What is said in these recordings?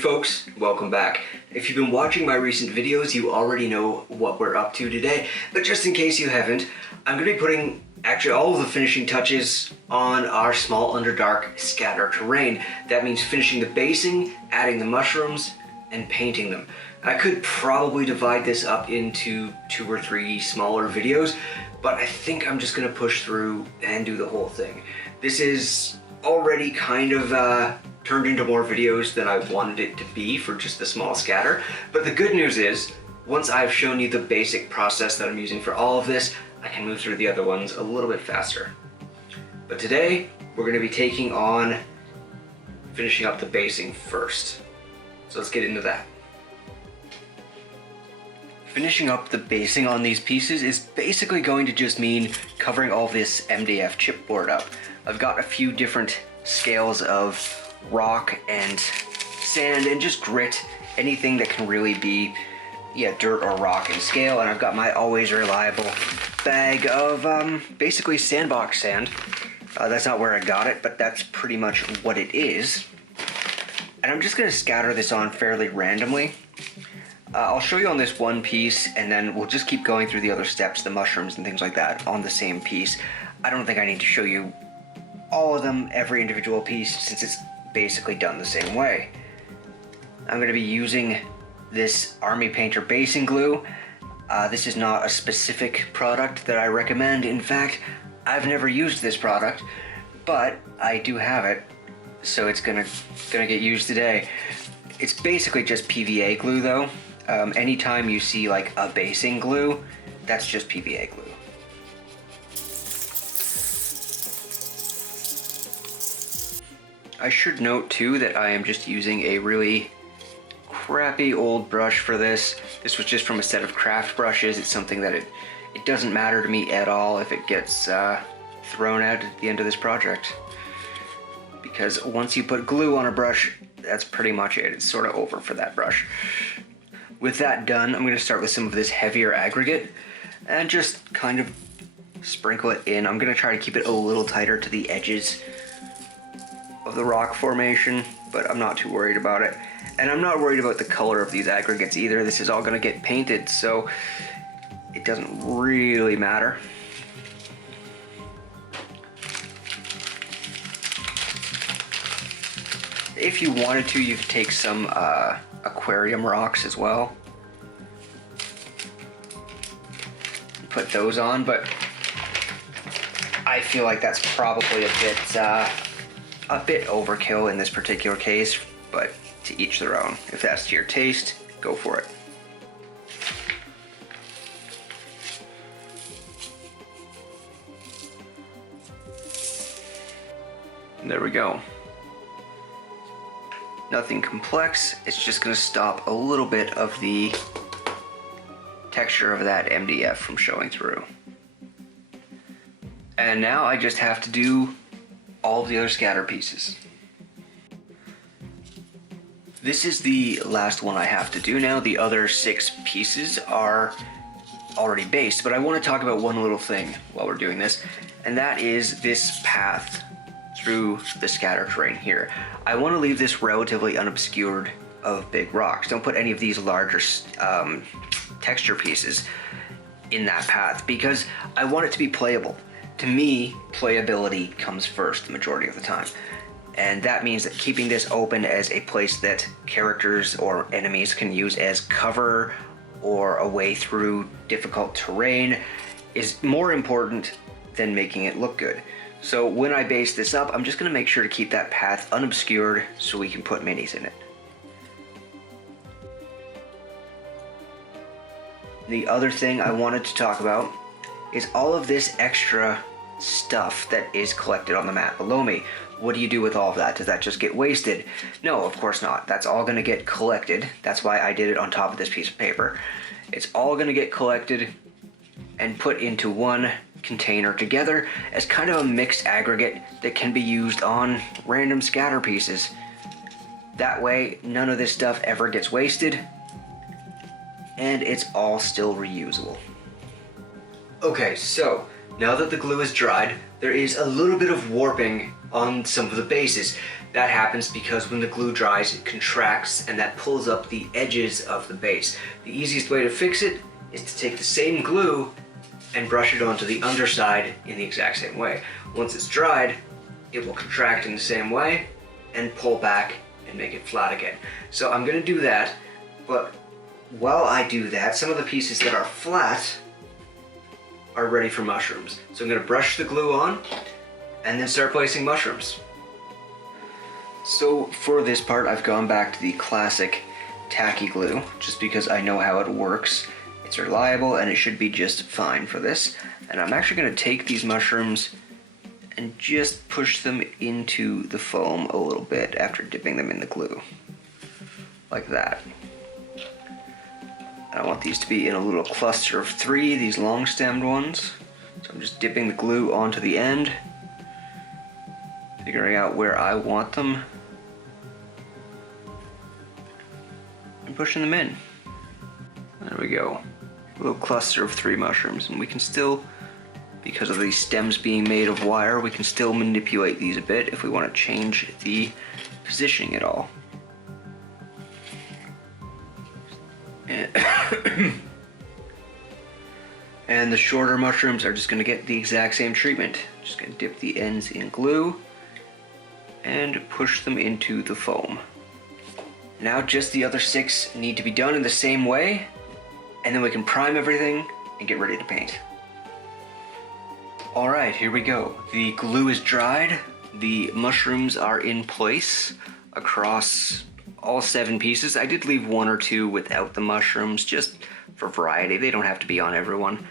folks, welcome back. If you've been watching my recent videos, you already know what we're up to today, but just in case you haven't, I'm going to be putting actually all of the finishing touches on our small Underdark Scatter terrain. That means finishing the basing, adding the mushrooms, and painting them. I could probably divide this up into 2 or 3 smaller videos, but I think I'm just going to push through and do the whole thing. This is already kind of turned into more videos than I wanted it to be for just the small scatter, but the good news is, once I've shown you the basic process that I'm using for all of this, I can move through the other ones a little bit faster. But today, we're going to be taking on finishing up the basing first. So let's get into that. Finishing up the basing on these pieces is basically going to just mean covering all this MDF chipboard up. I've got a few different scales of rock and sand and just grit, anything that can really be dirt or rock and scale, and I've got my always reliable bag of basically sandbox sand. That's not where I got it, but that's pretty much what it is. And I'm just going to scatter this on fairly randomly. I'll show you on this one piece, and then we'll just keep going through the other steps, the mushrooms and things like that, on the same piece. I don't think I need to show you all of them, every individual piece, since it's basically done the same way. I'm going to be using this Army Painter basing glue. This is not a specific product that I recommend. In fact, I've never used this product, but I do have it, so it's gonna get used today. It's basically just PVA glue though. Anytime you see like a basing glue, that's just PVA glue. I should note too that I am just using a really crappy old brush for this. This was just from a set of craft brushes. It's something that it doesn't matter to me at all if it gets thrown out at the end of this project. Because once you put glue on a brush, that's pretty much it. It's sort of over for that brush. With that done, I'm going to start with some of this heavier aggregate and just kind of sprinkle it in. I'm going to try to keep it a little tighter to the edges of the rock formation, but I'm not too worried about it. And I'm not worried about the color of these aggregates either. This is all going to get painted, so it doesn't really matter. If you wanted to, you could take some aquarium rocks as well. Put those on, but I feel like that's probably a bit overkill in this particular case, but to each their own. If that's to your taste, go for it. And there we go. Nothing complex, it's just going to stop a little bit of the texture of that MDF from showing through. And now I just have to do all of the other scatter pieces. This is the last one I have to do now. The other 6 pieces are already based, but I want to talk about one little thing while we're doing this, and that is this path through the scatter terrain here. I want to leave this relatively unobscured of big rocks. Don't put any of these larger texture pieces in that path because I want it to be playable. To me, playability comes first the majority of the time. And that means that keeping this open as a place that characters or enemies can use as cover or a way through difficult terrain is more important than making it look good. So when I base this up, I'm just going to make sure to keep that path unobscured so we can put minis in it. The other thing I wanted to talk about is all of this extra stuff that is collected on the map below me. What do you do with all of that? Does that just get wasted? No, of course not. That's all going to get collected. That's why I did it on top of this piece of paper. It's all going to get collected and put into one container together as kind of a mixed aggregate that can be used on random scatter pieces. That way, none of this stuff ever gets wasted, and it's all still reusable. Okay, so now that the glue is dried, there is a little bit of warping on some of the bases. That happens because when the glue dries, it contracts and that pulls up the edges of the base. The easiest way to fix it is to take the same glue and brush it onto the underside in the exact same way. Once it's dried, it will contract in the same way and pull back and make it flat again. So I'm gonna do that, but while I do that, some of the pieces that are flat are ready for mushrooms. So I'm gonna brush the glue on and then start placing mushrooms. So for this part, I've gone back to the classic tacky glue, just because I know how it works. It's reliable and it should be just fine for this. And I'm actually gonna take these mushrooms and just push them into the foam a little bit after dipping them in the glue. Like that. I want these to be in a little cluster of 3, these long stemmed ones. So I'm just dipping the glue onto the end, figuring out where I want them, and pushing them in. There we go. A little cluster of 3 mushrooms, and we can still, because of these stems being made of wire, we can still manipulate these a bit if we want to change the positioning at all. And the shorter mushrooms are just going to get the exact same treatment. Just going to dip the ends in glue and push them into the foam. Now just the other 6 need to be done in the same way, and then we can prime everything and get ready to paint. Alright, here we go. The glue is dried, the mushrooms are in place across all 7 pieces. I did leave 1 or 2 without the mushrooms, just for variety. They don't have to be on everyone.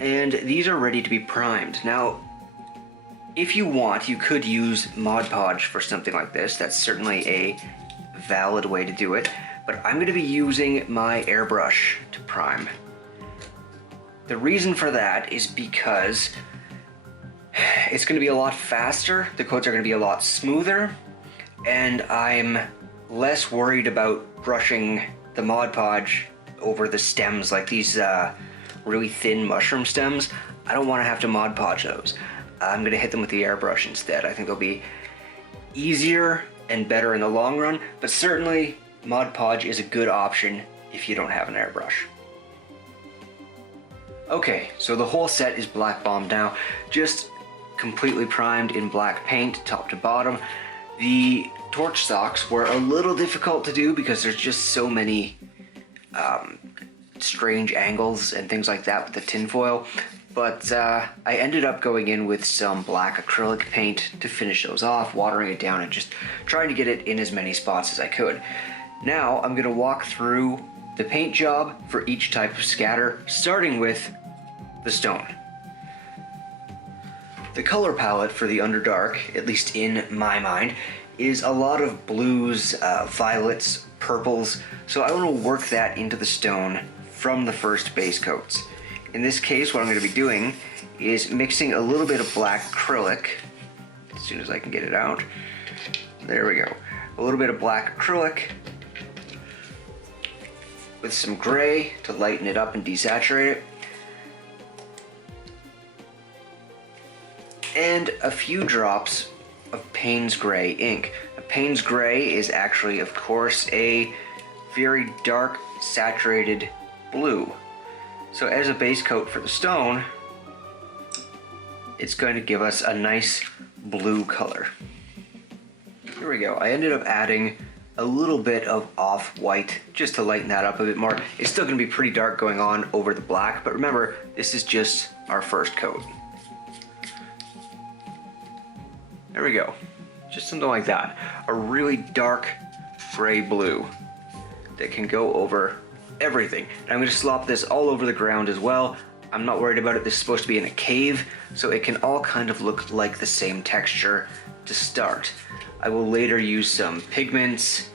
And these are ready to be primed. Now, if you want, you could use Mod Podge for something like this. That's certainly a valid way to do it. But I'm going to be using my airbrush to prime. The reason for that is because it's going to be a lot faster, the coats are going to be a lot smoother, and I'm less worried about brushing the Mod Podge over the stems, like these really thin mushroom stems. I don't want to have to Mod Podge those. I'm going to hit them with the airbrush instead. I think they'll be easier and better in the long run, but certainly Mod Podge is a good option if you don't have an airbrush. Okay, so the whole set is black bombed now, just completely primed in black paint, top to bottom. The torch socks were a little difficult to do because there's just so many strange angles and things like that with the tinfoil, but I ended up going in with some black acrylic paint to finish those off, watering it down and just trying to get it in as many spots as I could. Now I'm going to walk through the paint job for each type of scatter, starting with the stone. The color palette for the Underdark, at least in my mind, is a lot of blues, violets, purples, so I want to work that into the stone from the first base coats. In this case, what I'm going to be doing is mixing a little bit of black acrylic, as soon as I can get it out. There we go. A little bit of black acrylic with some gray to lighten it up and desaturate it. And a few drops of Payne's Gray ink. Now, Payne's Gray is actually, of course, a very dark, saturated blue. So as a base coat for the stone, it's going to give us a nice blue color. Here we go. I ended up adding a little bit of off-white just to lighten that up a bit more. It's still going to be pretty dark going on over the black, but remember, this is just our first coat. There we go. Just something like that. A really dark gray blue that can go over everything. And I'm going to slop this all over the ground as well. I'm not worried about it. This is supposed to be in a cave, so it can all kind of look like the same texture to start. I will later use some pigments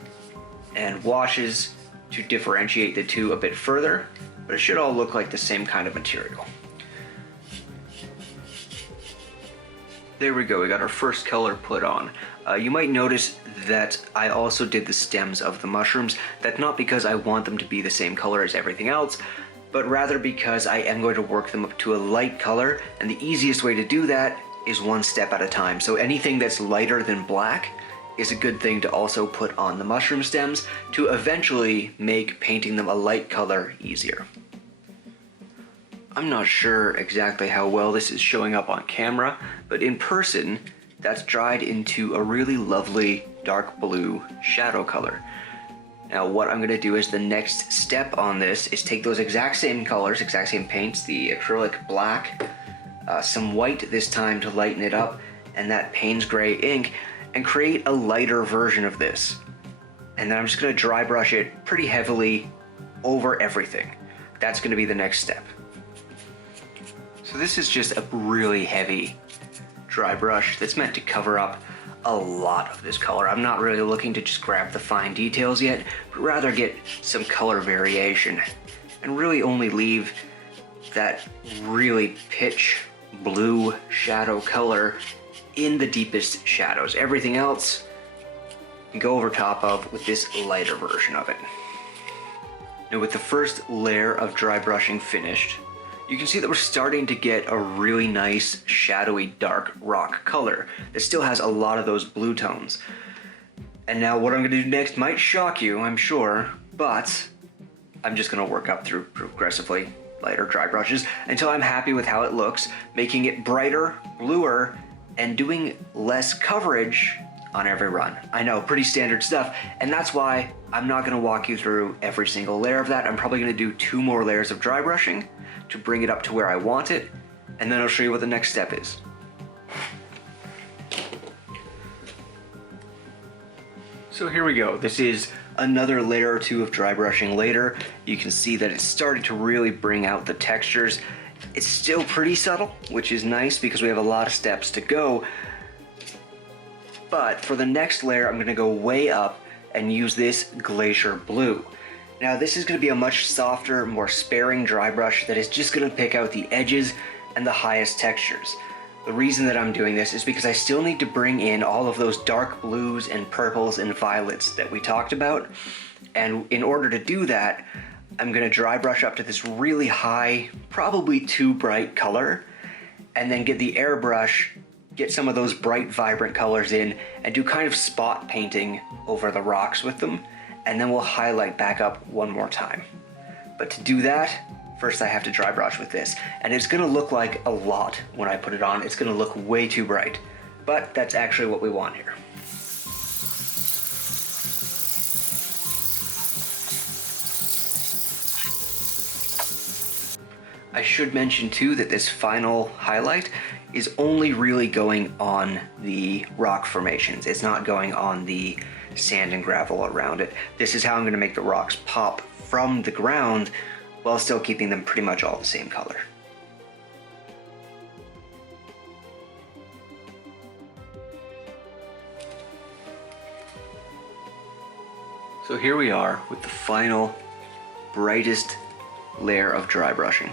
and washes to differentiate the two a bit further, but it should all look like the same kind of material. There we go, we got our first color put on. You might notice that I also did the stems of the mushrooms. That's not because I want them to be the same color as everything else, but rather because I am going to work them up to a light color, and the easiest way to do that is one step at a time. So anything that's lighter than black is a good thing to also put on the mushroom stems to eventually make painting them a light color easier. I'm not sure exactly how well this is showing up on camera, but in person, that's dried into a really lovely dark blue shadow color. Now what I'm gonna do is the next step on this is take those exact same colors, exact same paints, the acrylic black, some white this time to lighten it up, and that Payne's Gray ink, and create a lighter version of this. And then I'm just gonna dry brush it pretty heavily over everything. That's gonna be the next step. So this is just a really heavy dry brush that's meant to cover up a lot of this color. I'm not really looking to just grab the fine details yet, but rather get some color variation and really only leave that really pitch blue shadow color in the deepest shadows. Everything else you can go over top of with this lighter version of it. Now with the first layer of dry brushing finished, you can see that we're starting to get a really nice shadowy dark rock color that still has a lot of those blue tones. And now what I'm going to do next might shock you, I'm sure, but I'm just going to work up through progressively lighter dry brushes until I'm happy with how it looks, making it brighter, bluer, and doing less coverage on every run. I know, pretty standard stuff, and that's why I'm not going to walk you through every single layer of that. I'm probably going to do 2 more layers of dry brushing to bring it up to where I want it, and then I'll show you what the next step is. So here we go. This is another layer or 2 of dry brushing later. You can see that it's starting to really bring out the textures. It's still pretty subtle, which is nice because we have a lot of steps to go. But for the next layer, I'm gonna go way up and use this Glacier Blue. Now this is going to be a much softer, more sparing dry brush that is just going to pick out the edges and the highest textures. The reason that I'm doing this is because I still need to bring in all of those dark blues and purples and violets that we talked about. And in order to do that, I'm going to dry brush up to this really high, probably too bright color, and then get the airbrush, get some of those bright, vibrant colors in, and do kind of spot painting over the rocks with them. And then we'll highlight back up one more time. But to do that, first I have to dry brush with this. And it's gonna look like a lot when I put it on. It's gonna look way too bright. But that's actually what we want here. I should mention too that this final highlight is only really going on the rock formations. It's not going on the sand and gravel around it. This is how I'm going to make the rocks pop from the ground while still keeping them pretty much all the same color. So here we are with the final brightest layer of dry brushing.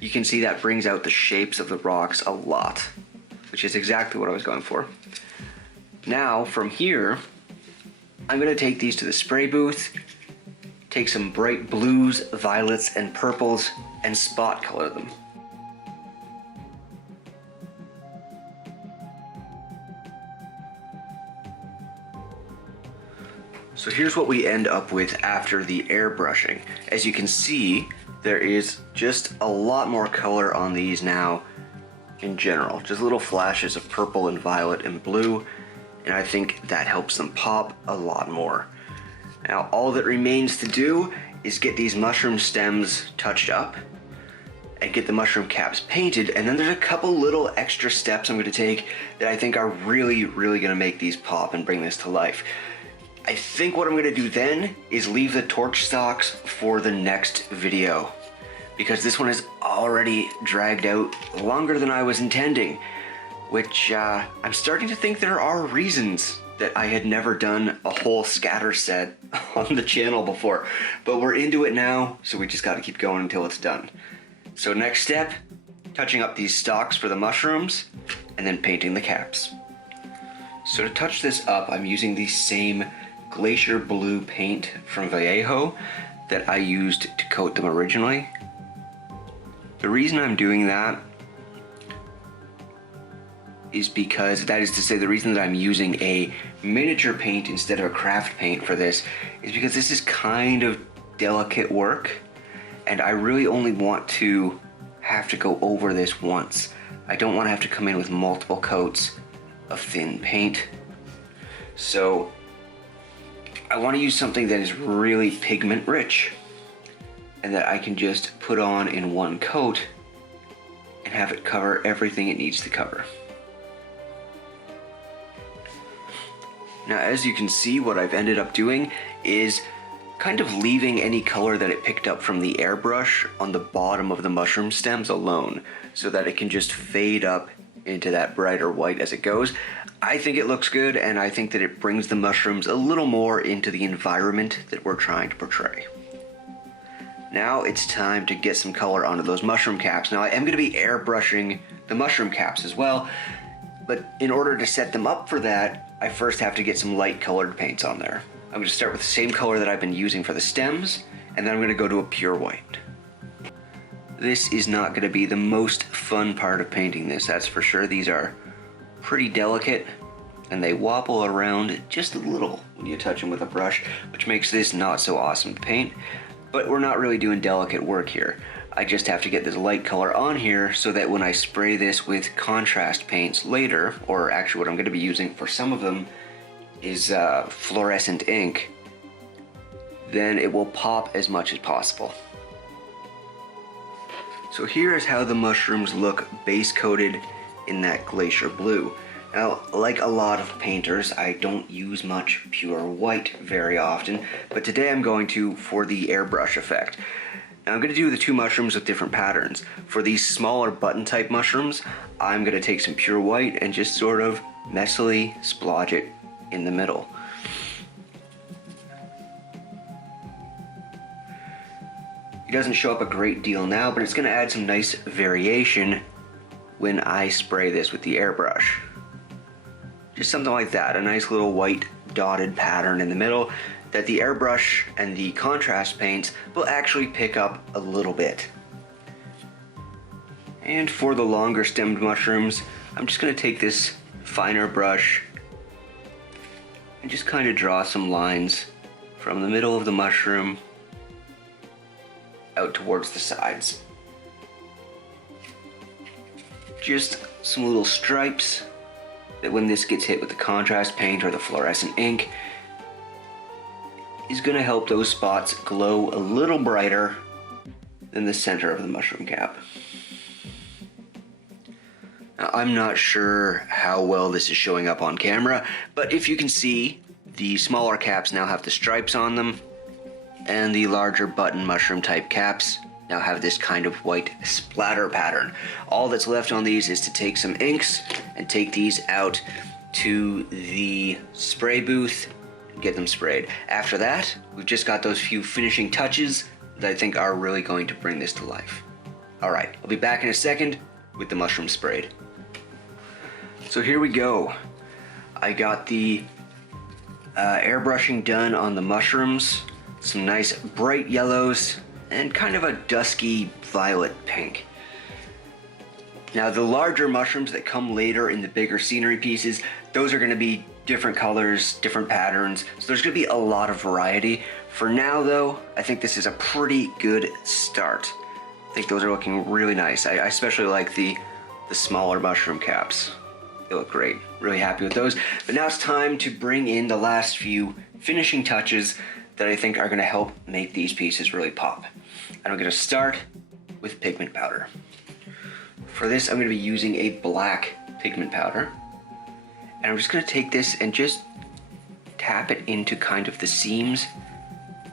You can see that brings out the shapes of the rocks a lot, which is exactly what I was going for. Now, from here, I'm going to take these to the spray booth, take some bright blues, violets, and purples, and spot color them. So here's what we end up with after the airbrushing. As you can see, there is just a lot more color on these now in general. Just little flashes of purple and violet and blue. And I think that helps them pop a lot more. Now all that remains to do is get these mushroom stems touched up and get the mushroom caps painted, and then there's a couple little extra steps I'm going to take that I think are really going to make these pop and bring this to life. I think what I'm going to do then is leave the torch stalks for the next video, because this one is already dragged out longer than I was intending. Which I'm starting to think there are reasons that I had never done a whole scatter set on the channel before. But we're into it now, so we just gotta keep going until it's done. So next step, touching up these stalks for the mushrooms, and then painting the caps. So to touch this up, I'm using the same Glacier Blue paint from Vallejo that I used to coat them originally. The reason I'm doing that is because, that is to say, the reason that I'm using a miniature paint instead of a craft paint for this is because this is kind of delicate work, and I really only want to have to go over this once. I don't want to have to come in with multiple coats of thin paint. So I want to use something that is really pigment rich and that I can just put on in one coat and have it cover everything it needs to cover. Now, as you can see, what I've ended up doing is kind of leaving any color that it picked up from the airbrush on the bottom of the mushroom stems alone, so that it can just fade up into that brighter white as it goes. I think it looks good, and I think that it brings the mushrooms a little more into the environment that we're trying to portray. Now it's time to get some color onto those mushroom caps. Now I am going to be airbrushing the mushroom caps as well, but in order to set them up for that, I first have to get some light colored paints on there. I'm going to start with the same color that I've been using for the stems, and then I'm going to go to a pure white. This is not going to be the most fun part of painting this, that's for sure. These are pretty delicate, and they wobble around just a little when you touch them with a brush, which makes this not so awesome to paint. But we're not really doing delicate work here. I just have to get this light color on here so that when I spray this with contrast paints later, or actually what I'm going to be using for some of them is fluorescent ink, then it will pop as much as possible. So here is how the mushrooms look base coated in that glacier blue. Now, like a lot of painters, I don't use much pure white very often, but today I'm going to for the airbrush effect. Now I'm going to do the two mushrooms with different patterns. For these smaller button type mushrooms, I'm going to take some pure white and just sort of messily splodge it in the middle. It doesn't show up a great deal now, but it's going to add some nice variation when I spray this with the airbrush. Just something like that, a nice little white dotted pattern in the middle that the airbrush and the contrast paints will actually pick up a little bit. And for the longer stemmed mushrooms, I'm just going to take this finer brush and just kind of draw some lines from the middle of the mushroom out towards the sides. Just some little stripes that when this gets hit with the contrast paint or the fluorescent ink is going to help those spots glow a little brighter than the center of the mushroom cap. Now, I'm not sure how well this is showing up on camera, but if you can see, the smaller caps now have the stripes on them, and the larger button mushroom type caps now have this kind of white splatter pattern. All that's left on these is to take some inks and take these out to the spray booth and get them sprayed. After that, we've just got those few finishing touches that I think are really going to bring this to life. All right, I'll be back in a second with the mushroom sprayed. So here we go. I got the airbrushing done on the mushrooms, some nice bright yellows, and kind of a dusky violet pink. Now the larger mushrooms that come later in the bigger scenery pieces, those are going to be different colors, different patterns, so there's going to be a lot of variety. For now though, I think this is a pretty good start. I think those are looking really nice. I especially like the smaller mushroom caps. They look great. Really happy with those. But now it's time to bring in the last few finishing touches that I think are going to help make these pieces really pop. And I'm going to start with pigment powder. For this, I'm going to be using a black pigment powder. And I'm just going to take this and just tap it into kind of the seams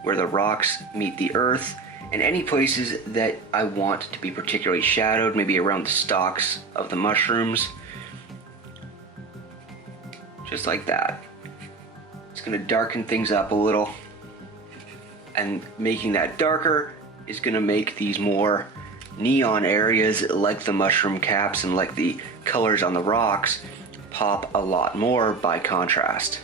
where the rocks meet the earth, and any places that I want to be particularly shadowed, maybe around the stalks of the mushrooms. Just like that. It's going to darken things up a little. And making that darker is going to make these more neon areas like the mushroom caps and like the colors on the rocks pop a lot more by contrast.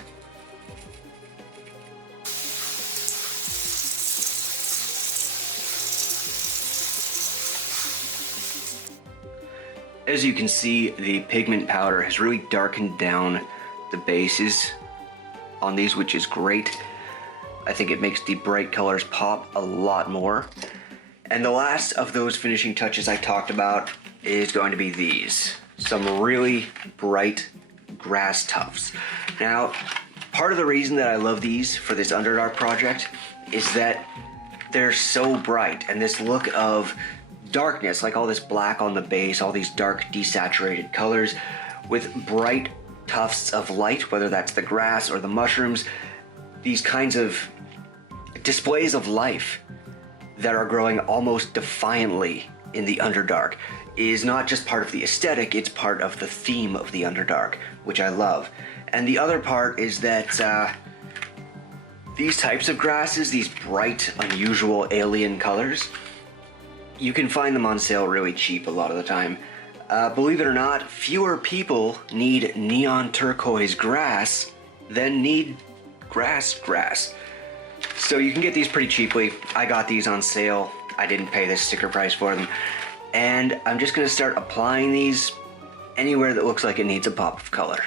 As you can see, the pigment powder has really darkened down the bases on these, which is great. I think it makes the bright colors pop a lot more. And the last of those finishing touches I talked about is going to be these. Some really bright grass tufts. Now, part of the reason that I love these for this Underdark project is that they're so bright, and this look of darkness, like all this black on the base, all these dark desaturated colors with bright tufts of light, whether that's the grass or the mushrooms, these kinds of displays of life that are growing almost defiantly in the Underdark is not just part of the aesthetic, it's part of the theme of the Underdark, which I love. And the other part is that these types of grasses, these bright, unusual alien colors, you can find them on sale really cheap a lot of the time. Believe it or not, fewer people need neon turquoise grass than need grass. So you can get these pretty cheaply. I got these on sale. I didn't pay the sticker price for them. And I'm just gonna start applying these anywhere that looks like it needs a pop of color.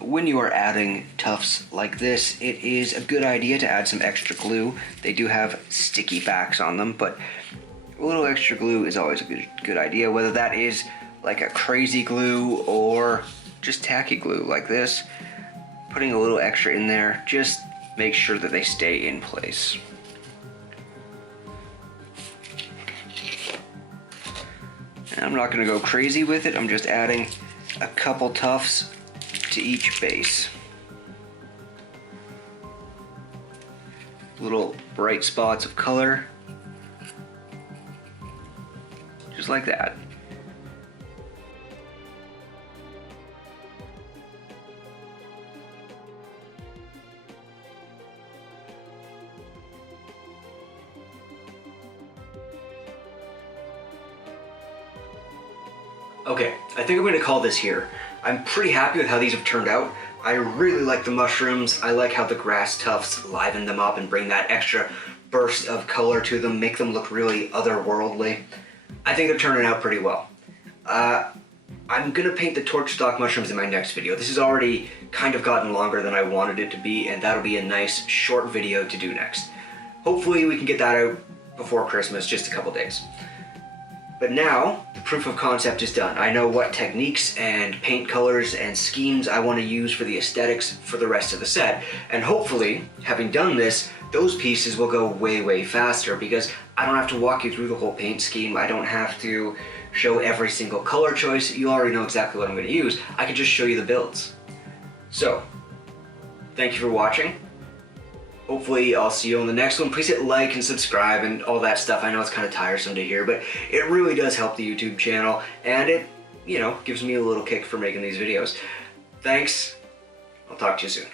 When you are adding tufts like this, it is a good idea to add some extra glue. They do have sticky backs on them, but a little extra glue is always a good idea, whether that is like a crazy glue or just tacky glue like this. Putting a little extra in there, just make sure that they stay in place. And I'm not gonna go crazy with it, I'm just adding a couple tufts to each base. Little bright spots of color, just like that. Okay, I think I'm gonna call this here. I'm pretty happy with how these have turned out. I really like the mushrooms. I like how the grass tufts liven them up and bring that extra burst of color to them, make them look really otherworldly. I think they're turning out pretty well. I'm gonna paint the torch stalk mushrooms in my next video. This has already kind of gotten longer than I wanted it to be, and that'll be a nice short video to do next. Hopefully we can get that out before Christmas, just a couple days. But now, the proof of concept is done. I know what techniques and paint colors and schemes I want to use for the aesthetics for the rest of the set. And hopefully, having done this, those pieces will go way faster because I don't have to walk you through the whole paint scheme. I don't have to show every single color choice. You already know exactly what I'm going to use. I can just show you the builds. So, thank you for watching. Hopefully I'll see you on the next one. Please hit like and subscribe and all that stuff. I know it's kind of tiresome to hear, but it really does help the YouTube channel, and it, gives me a little kick for making these videos. Thanks. I'll talk to you soon.